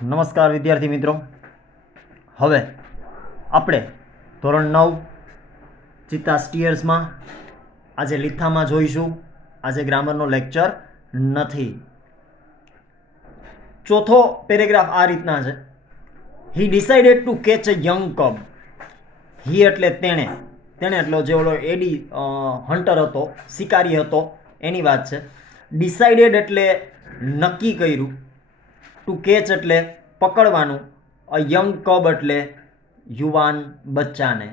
નમસ્કાર વિદ્યાર્થી મિત્રો. હવે આપણે ધોરણ 9 ચિત્તા સ્ટીયર્સમાં આજે લિથામાં જોઈશું. આજે ગ્રામરનો લેક્ચર નથી. ચોથો પેરેગ્રાફ આ રીતના છે. He decided to catch a young cub. He એટલે તેણે એટલે જે ઓલો એડી હન્ટર હતો, શિકારી હતો એની વાત છે. ડિસાઇડેડ એટલે નક્કી કર્યું. ટુ કેચ એટલે પકડવાનું. અ યંગ કબ એટલે યુવાન બચ્ચાને.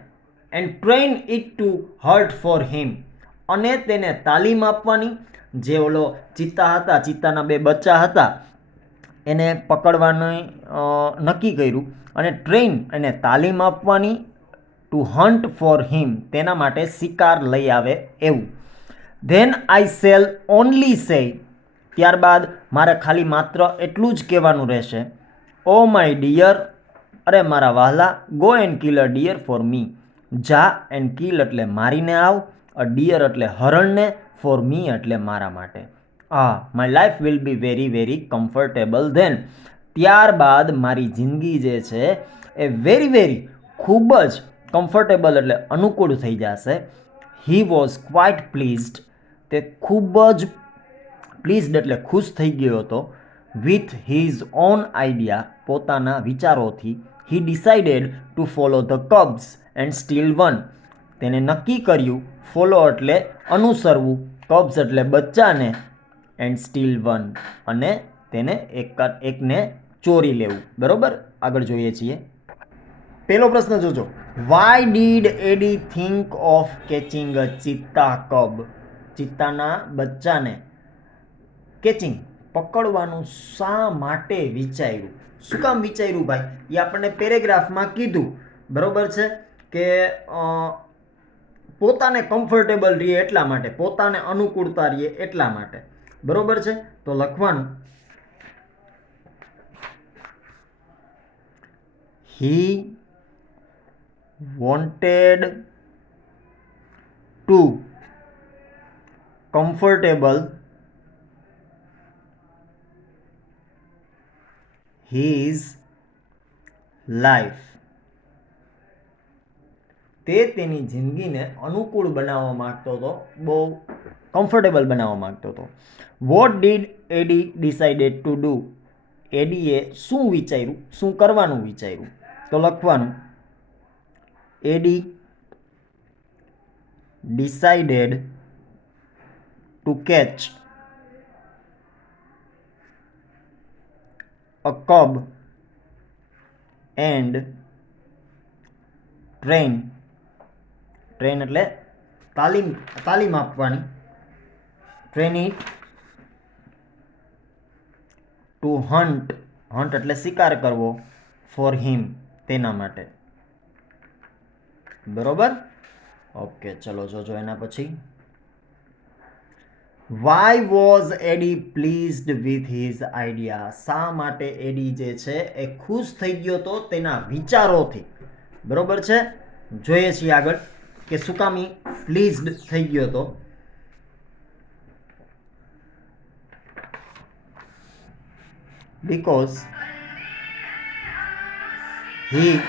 And train it to hurt for him, અને તેને તાલીમ આપવાની. જે ઓલો ચિત્તા હતા, ચિત્તાના બે બચ્ચા હતા, એને પકડવાનું નક્કી કર્યું. અને ટ્રેન એને તાલીમ આપવાની. ટુ હન્ટ ફોર હિમ, તેના માટે શિકાર લઈ આવે એવું. ધેન આઈ શેલ ઓનલી સે, ત્યારબાદ મારે ખાલી માત્ર એટલું જ કહેવાનું રહેશે. ઓ માય ડિયર, અરે મારા વહાલા. Go and kill a deer for me. જા એન્ડ કિલ એટલે મારીને આવ. અ ડિયર એટલે હરણને. ફોર મી એટલે મારા માટે. My life will be very very comfortable then. ત્યારબાદ મારી જિંદગી જે છે એ વેરી વેરી ખૂબ જ કમ્ફર્ટેબલ એટલે અનુકૂળ થઈ જશે. હી વોઝ ક્વાઇટ પ્લીઝડ, તે ખૂબ જ પ્લીઝડ એટલે ખુશ થઈ ગયો હતો. વિથ હિઝ ઓન આઈડિયા, પોતાના વિચારોથી. હી decided two follow the cubs and steel one, તેને નક્કી કર્યું. ફોલો એટલે અનુસરવું, કબ્સ એટલે બચ્ચાને, એન્ડ સ્ટીલ વન અને તેને એકને ચોરી લેવું. બરોબર, આગળ જોઈએ છીએ. પહેલો પ્રશ્ન જોજો. Why did Eddie think of catching a cheetah cub. ચિત્તાના બચ્ચાને કેચિંગ પકડવાનું શા માટે વિચાર્યું? શું કામ વિચાર્યું ભાઈ? એ આપણને પેરેગ્રાફમાં કીધું. બરોબર છે કે પોતાને કમ્ફર્ટેબલ રહીએ એટલા માટે, પોતાને અનુકૂળતા રહીએ એટલા માટે. બરોબર છે, તો લખવાનું he wanted to comfortable his life. તે તેની જિંદગીને અનુકૂળ બનાવવા માંગતો હતો, બહુ કમ્ફર્ટેબલ બનાવવા માંગતો હતો. What did Eddie decided to do. એડીએ શું વિચાર્યું, શું કરવાનું વિચાર્યું? તો લખવાનું Eddie decided to catch a cub and train એટલે તાલીમ આપવાની. ટ્રેન ઇટ ટુ હન્ટ એટલે શિકાર કરવો. ફોર હિમ, તેના માટે. બરોબર, ઓકે. ચલો જોજો એના પછી. Why was Eddie pleased with his idea. શા માટે એડી જે છે એ ખુશ થઈ ગયો હતો તેના વિચારોથી? બરોબર છે, જોઈએ છીએ આગળ કે શું કામ પ્લીઝડ થઈ ગયો હતો. because he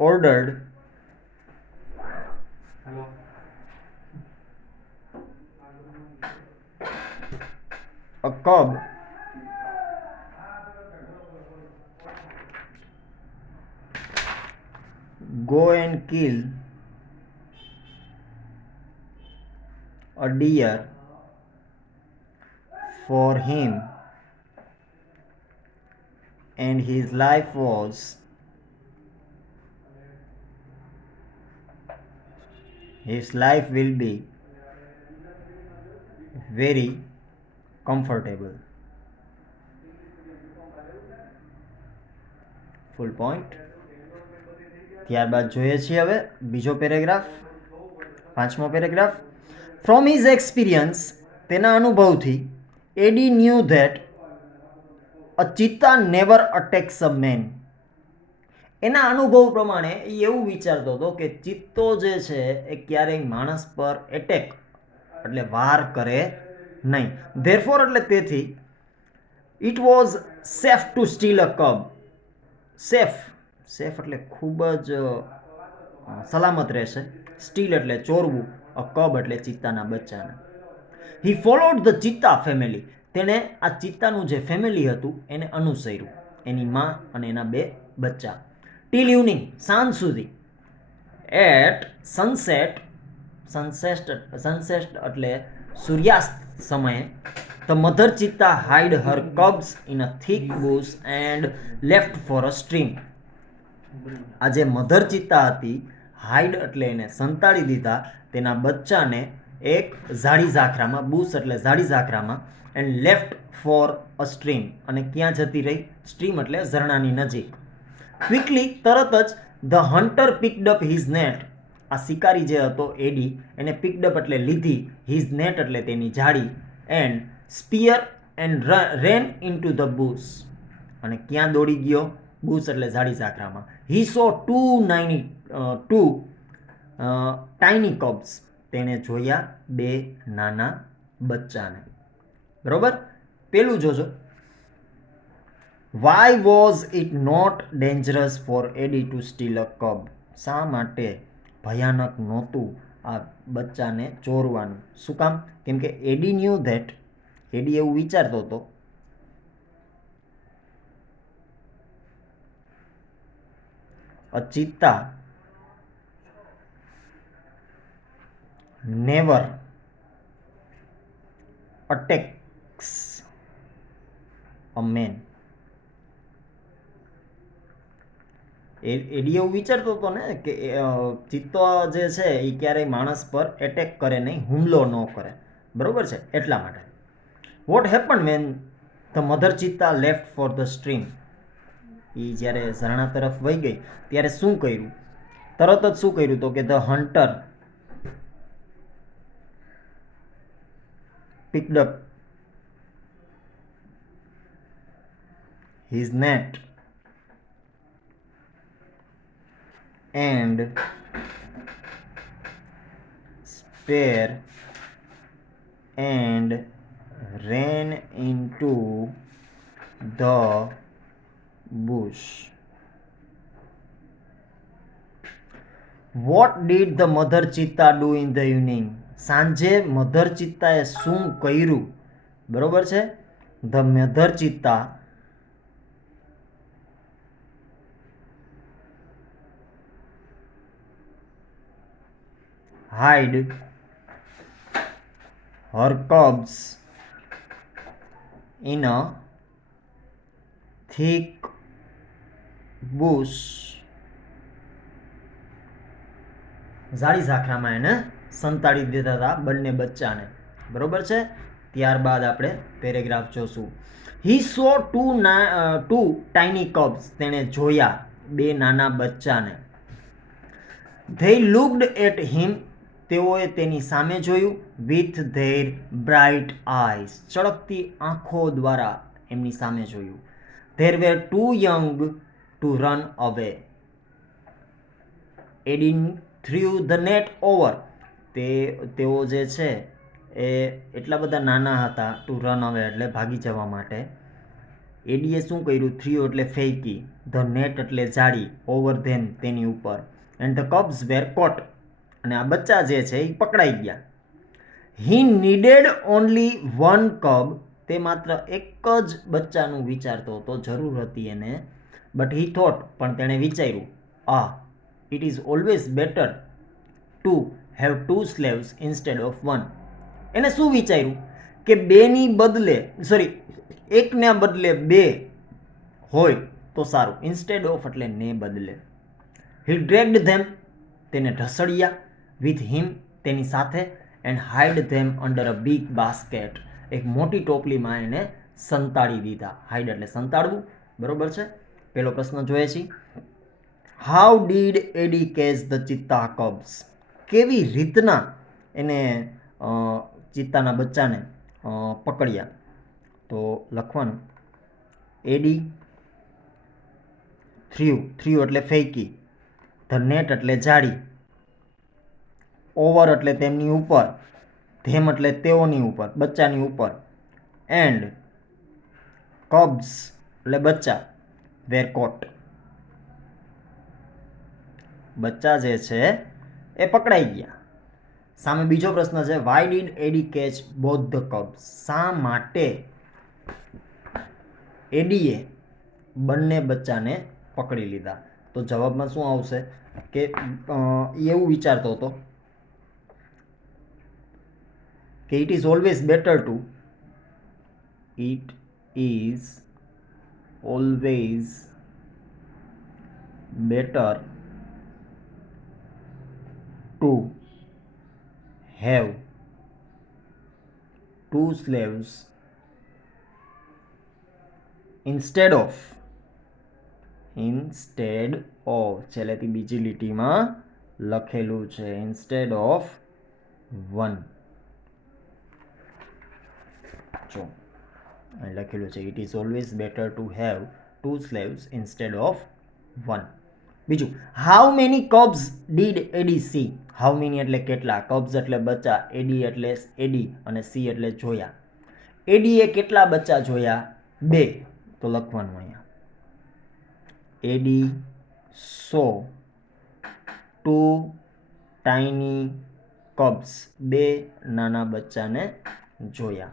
ordered a cub go and kill a deer for him, and his life will be very comfortable. Full point. ત્યારબાદ જોઈએ છીએ હવે બીજો પેરેગ્રાફ, પાંચમો પેરેગ્રાફ. ફ્રોમ હિઝ એક્સપિરિયન્સ, તેના અનુભવથી. એડી ન્યૂ ધેટ અ ચિત્તા નેવર અટેક્સ અ main. એના અનુભવ પ્રમાણે એ એવું વિચારતો હતો કે ચિત્તો જે છે એ ક્યારેય માણસ પર એટેક એટલે વાર કરે નહીં. ધેરફોર એટલે તેથી. It was safe to steal a cub. Safe એટલે ખૂબ જ સલામત રહેશે. સ્ટીલ એટલે ચોરવું, અ કબ એટલે ચિત્તાના બચ્ચાને. હી ફોલોડ ધ ચિત્તા ફેમિલી. તેણે આ ચિત્તાનું જે ફેમિલી હતું એને અનુસર્યું, એની માં અને એના 2 બચ્ચા. ટીલ ઇવનિંગ, સાંજ સુધી. એટ સનસેટ એટલે સૂર્યાસ્ત સમયે. The mother cheetah hide her cubs in a thick bush and left for a stream. આ જે મધર ચિત્તા હતી, હાઈડ એટલે એને સંતાડી દીધા તેના બચ્ચાને એક ઝાડી ઝાખરામાં, બુશ એટલે ઝાડી ઝાખરામાં, and left for a stream, અને ક્યાં જતી રહી? સ્ટ્રીમ એટલે ઝરણાની નજીક. ક્વિકલી, તરત જ, the hunter પિકડ up his net. આ શિકારી જે હતો એડી, એને પિકડ અપ એટલે લીધી, હિઝ નેટ એટલે તેની જાળી, and spear and ran into the bush, અને ક્યાં દોડી ગયો? બુશ એટલે ઝાડી ઝાખરામાં. He saw two tiny cubs. તેણે જોયા 2 નાના બચ્ચાને. બરોબર? પેલું જોજો. Why was it not dangerous for Eddie to steal a cub. શા માટે ભયાનક નહોતું આ બચ્ચાને ચોરવાનું? શું કામ? કેમ કે એડી ન્યૂ ધેટ, એડી એવું વિચારતો હતો, a cheetah never attacks a man. એડી એવું વિચારતો હતો ને કે ચિત્તો જે છે એ ક્યારેય માણસ પર એટેક કરે નહીં, હુમલો ન કરે. બરોબર છે? એટલા માટે. What happen when the mother cheetah left for the stream. એ જ્યારે ઝરણા તરફ વહી ગઈ ત્યારે શું કર્યું? તરત જ શું કર્યું? તો કે the hunter picked up his net and spear and ran into the bush. What did the mother cheetah do in the evening? સાંજે મધર ચિત્તાએ શું કર્યું? બરોબર છે? The mother cheetah hide her cubs in a thick bush. ઝાડી ઝાખરામાં એને સંતાડી દીધા હતા બંને બચ્ચાને. બરોબર છે? ત્યારબાદ આપણે પેરેગ્રાફ જોશું. He saw two tiny cubs. તેણે જોયા 2 નાના બચ્ચાને. They looked at him. તેઓએ તેની સામે જોયું. With their bright eyes. ચળકતી આંખો દ્વારા એમની સામે જોયું. There were too young to run away. એડિંગ થ્રુ ધ નેટ ઓવર. તેઓ જે છે એ એટલા બધા નાના હતા, ટુ રન અવે એટલે ભાગી જવા માટે. એડીએ શું કર્યું? થ્રુ એટલે ફેંકી, ધ નેટ એટલે જાળી, ઓવર ધેમ તેની ઉપર, એન્ડ ધ કબ્સ વેર કોટ. અને આ બચ્ચા જે છે એ પકડાઈ ગયા. હી નીડેડ ઓનલી 1 કબ. તે માત્ર એક જ બચ્ચાનું વિચારતો હતો, જરૂર હતી એને. But he thought. પણ તેણે વિચાર્યું, it is always better to have 2 slaves instead of 1. એને શું વિચાર્યું? કે 2ની બદલે, સોરી, 1ના બદલે 2 હોય તો સારું. ઇન્સ્ટેડ ઓફ એટલે ને બદલે. હી ડ્રેગ્ડ ધેમ. તેને ઢસડ્યા. વિથ હિમ તેની સાથે. And hide them under a big basket. એક મોટી ટોપલીમાં એને સંતાડી દીધા. હાઇડ એટલે સંતાડવું. બરોબર છે? પેલો પ્રશ્ન જોઈએ છીએ. How did Eddie catch the cheetah cubs. કેવી રીતના એને ચિત્તાના બચ્ચાને પકડ્યા? તો લખવાનું એડી થ્રુ એટલે ફેંકી, ધ નેટ એટલે જાળી, ઓવર એટલે તેમની ઉપર, ધેમ એટલે તેઓની ઉપર, બચ્ચાની ઉપર. એન્ડ કબ્સ એટલે બચ્ચા, વેર કોટ, બચ્ચા જે છે એ પકડાઈ ગયા. સામે બીજો પ્રશ્ન છે, why did Eddie catch both the cubs? શા માટે એડીએ બંને બચ્ચાને પકડી લીધા? તો જવાબમાં શું આવશે કે એવું વિચારતો હતો કે it is always better to have two slaves instead of છેલ્લેથી બીજી લીટીમાં લખેલું છે instead of one. જો અહીં લખેલું છે it is always better to have two slaves instead of one. બીજું, how many cubs did Eddie see? How many એટલે કેટલા, કબ્સ એટલે બચ્ચા, એડી એટલે એડી અને સી એટલે જોયા. એડીએ કેટલા બચ્ચા જોયા? 2. તો લખવાનું અહીંયા એડી સો 2 ટાઈની કબ્સ, 2 નાના બચ્ચાને જોયા.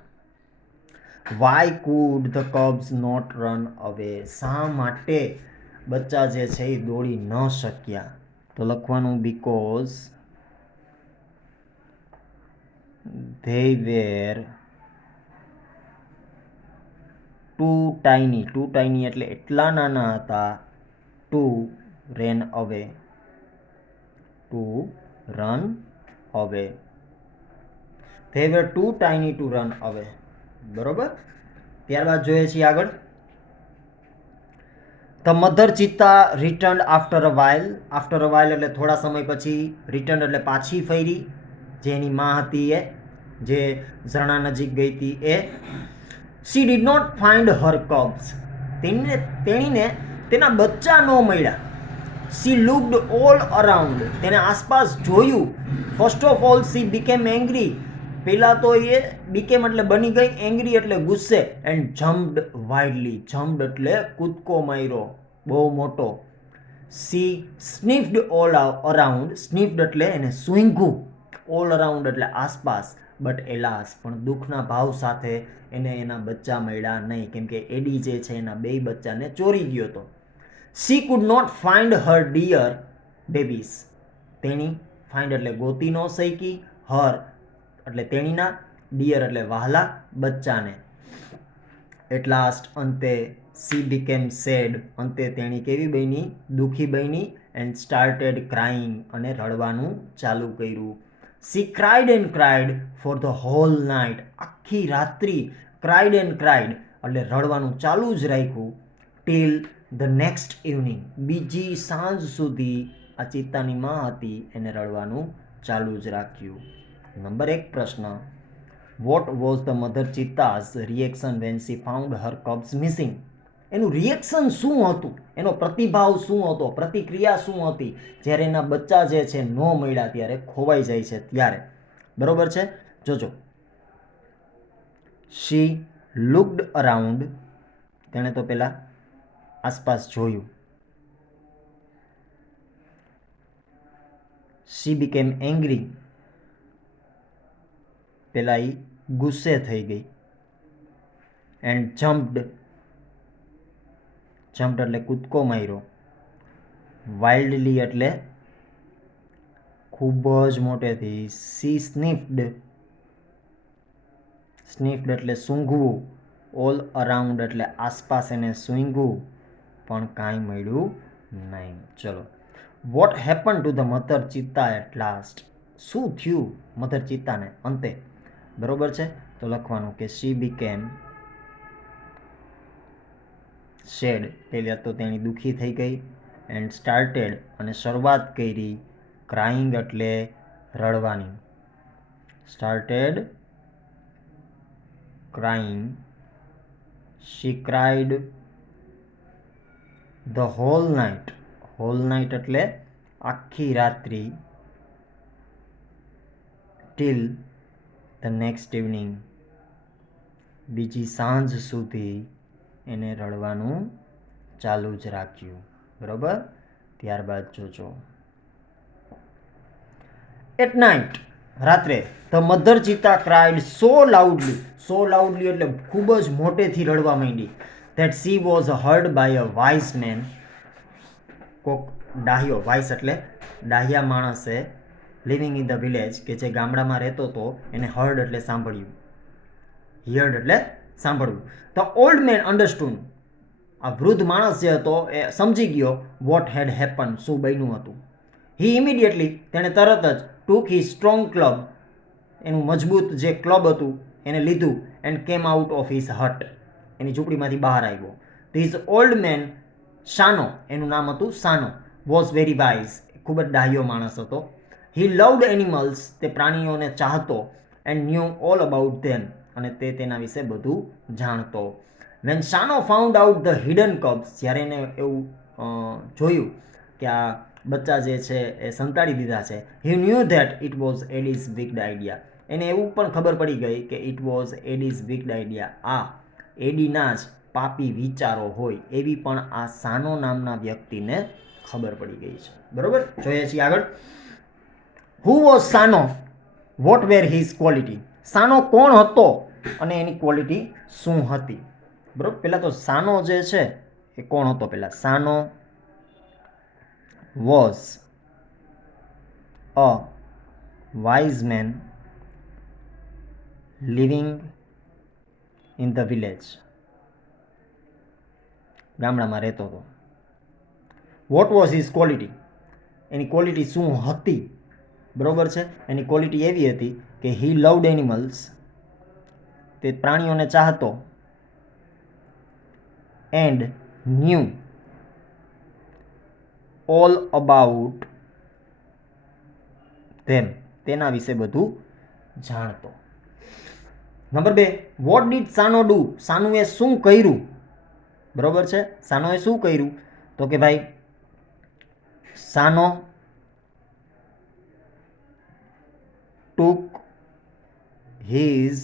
Why could the cubs not run away? શા માટે બચ્ચા જે છે એ દોડી ન શક્યા? તો લખવાનું because they were too tiny. Too tiny એટલે એટલા નાના હતા. to run away. They were too tiny to run away. બરોબર. ત્યારબાદ જોઈએ છીએ આગળ. The mother cheetah returned after a while. After a while એટલે થોડા સમય પછી. returned એટલે પાછી ફરી. જે એની માં હતી એ, જે ઝરણા નજીક ગઈ હતી એ. She did not find her cubs. તેણીને તેના બચ્ચા ન મળ્યા. She looked all around. તેને આસપાસ જોયું. First of all she became angry. પહેલા તો એ became એટલે બની ગઈ, angry એટલે ગુસ્સે. And jumped wildly. jumped એટલે કૂદકો માર્યો બહુ મોટો. She sniffed all around. sniffed એટલે એને સૂંઘ્યું. all around એટલે આસપાસ. બટ એલાસ, પણ દુઃખના ભાવ સાથે એને એના બચ્ચા મળ્યા નહીં, કેમ કે એડી જે છે એના 2 બચ્ચાને ચોરી ગયો હતો. She could not find her dear babies. તેણી, find એટલે ગોતી ન શકી, her એટલે તેણીના, dear એટલે વહાલા બચ્ચાને. At last અંતે she became sad. અંતે તેણી કેવી બની? દુઃખી બની. and started crying અને રડવાનું ચાલુ કર્યું. She cried and cried for the whole night. આખી રાત્રિ cried and cried એટલે રડવાનું ચાલુ જ રાખ્યું. till the next evening. બીજી સાંજ સુધી આ ચિત્તાની માં હતી એને રડવાનું ચાલુ જ રાખ્યું. નંબર 1 પ્રશ્ન, what was the mother cheetah's reaction when she found her cubs missing? એનું રિએક્શન શું હતું? એનો પ્રતિભાવ શું હતો? પ્રતિક્રિયા શું હતી જ્યારે એના બચ્ચા જે છે ન મળ્યા, ત્યારે ખોવાઈ જાય છે ત્યારે? બરોબર છે, જોજો. she looked around. તેણે તો પહેલા આસપાસ જોયું. she became angry. પહેલા એ ગુસ્સે થઈ ગઈ. and jumped એટલે કૂદકો માર્યો. વાઇલ્ડલી એટલે ખૂબ જ મોટેથી. she sniffed એટલે સૂંઘવું. all around એટલે આસપાસ એને સૂંઘવું, પણ કાંઈ મળ્યું નહીં. ચલો, what happened to the mother cheetah at last? શું થયું મધર ચિત્તાને અંતે? બરોબર છે, તો લખવાનું કે she became sad. પહેલા તો તેણી દુઃખી થઈ ગઈ. and started અને શરૂઆત કરી. crying એટલે રડવાની. started crying. she cried the whole night. whole night એટલે આખી રાત્રિ. till ધ નેક્સ્ટ ઇવનિંગ, બીજી સાંજ સુધી એને રડવાનું ચાલુ જ રાખ્યું. બરોબર. ત્યારબાદ જોજો એટ નાઇટ, રાત્રે, the mother cheetah cried so loudly એટલે ખૂબ જ મોટેથી રડવા માંડી, that she was heard by a wise man, કોક ડાહ્યો, વાઇસ એટલે ડાહ્યા માણસે, લિવિંગ ઇન ધ વિલેજ, કે જે ગામડામાં રહેતો હતો, એને હર્ડ એટલે સાંભળ્યું, હિયર્ડ એટલે સાંભળવું. ધ ઓલ્ડ મેન અન્ડરસ્ટુડ, આ વૃદ્ધ માણસ જે હતો એ સમજી ગયો વોટ હેડ હેપન, શું બન્યું હતું. હી ઇમિડિયેટલી, તેણે તરત જ ટુક હી સ્ટ્રોંગ ક્લબ, એનું મજબૂત જે ક્લબ હતું એને લીધું, and came out of his hut, એની ઝૂંપડીમાંથી બહાર આવ્યો. ધીઝ ઓલ્ડ મેન, શાનો, એનું નામ હતું શાનો, વોઝ વેરી વાઇઝ, ખૂબ જ ડાહ્યો માણસ હતો. હી લવડ એનિમલ્સ, તે પ્રાણીઓને ચાહતો, and knew all about them, અને તે તેના વિશે બધું જાણતો. When Sano found out the hidden cubs, જ્યારે એને એવું જોયું કે આ બચ્ચા જે છે એ સંતાડી દીધા છે, he knew that it was Eddie's wicked idea, એને એવું પણ ખબર પડી ગઈ કે it was Eddie's wicked idea, આ એડીના જ પાપી વિચારો હોય એવી પણ આ સાનો નામના વ્યક્તિને ખબર પડી ગઈ છે. બરોબર. જોઈએ છીએ આગળ. Who was Sano, what were his quality, Sano કોણ હતો અને એની ક્વોલિટી શું હતી. બરોબર. પહેલાં તો સાનો જે છે એ કોણ હતો. પહેલાં Sano was a wise man living in the village, ગામડામાં રહેતો હતો. વોટ વોઝ હિઝ ક્વોલિટી, એની ક્વોલિટી શું હતી. બરોબર છે. એની ક્વોલિટી એવી હતી કે હી લવડ એનિમલ્સ, તે પ્રાણીઓને ચાહતો, and knew all about them, તેના વિશે બધું જાણતો. Number 2, what did Sano do, સાનુએ શું કર્યું. બરોબર છે. સાનોએ શું કર્યું તો કે ભાઈ સાનો took his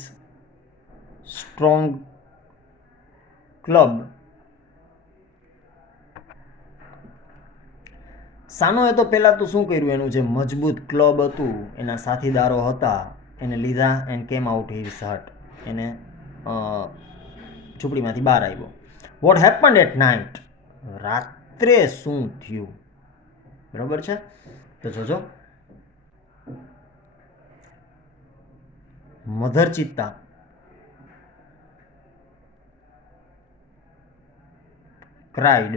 strong club, સાનોએ તો પહેલાં તો શું કર્યું, એનું જે મજબૂત ક્લબ હતું, એના સાથીદારો હતા, એને લીધા, એન્ડ કેમ આઉટ હિઝ હટ, એને ઝૂંપડીમાંથી બહાર આવ્યો. વોટ હેપન્ડ એટ નાઇટ, રાત્રે શું થયું. બરોબર છે. તો જોજો મધર ચિત્તા cried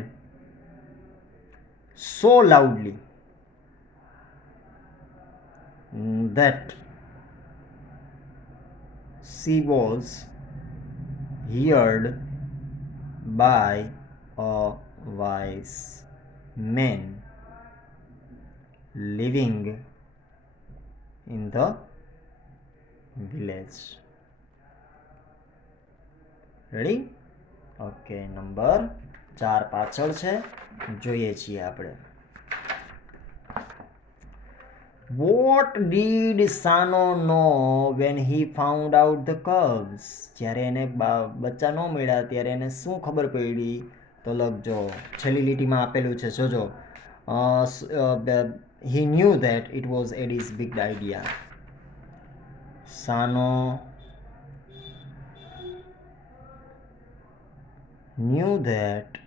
so loudly that she was heard by a wise man living in the village. Ready. Okay. Number 4 પાછળ છે, જોઈએ છીએ આપણે. What did Sano know when he found out the cubs, જ્યારે એને બચ્ચા ન મળ્યા ત્યારે એને શું ખબર પડી. તો લખજો, છેલ્લી લીટીમાં આપેલું છે, જોજો. He knew that it was Eddie's big idea. Sano knew that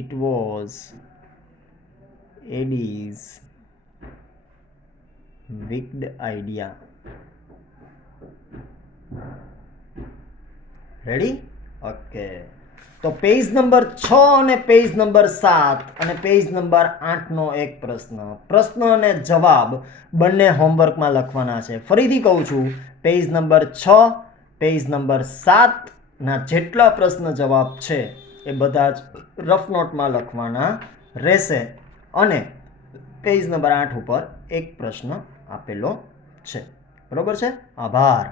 it was Eddie's wicked idea. Ready. Okay. તો પેજ નંબર 6 અને પેજ નંબર 7 અને પેજ નંબર 8નો એક પ્રશ્ન અને જવાબ બંને હોમવર્કમાં લખવાના છે. ફરીથી કહું છું, પેજ નંબર 6, પેજ નંબર 7ના જેટલા પ્રશ્ન જવાબ છે એ બધા જ રફ નોટમાં લખવાના રહેશે, અને પેજ નંબર 8 ઉપર એક પ્રશ્ન આપેલો છે. બરોબર છે. આભાર.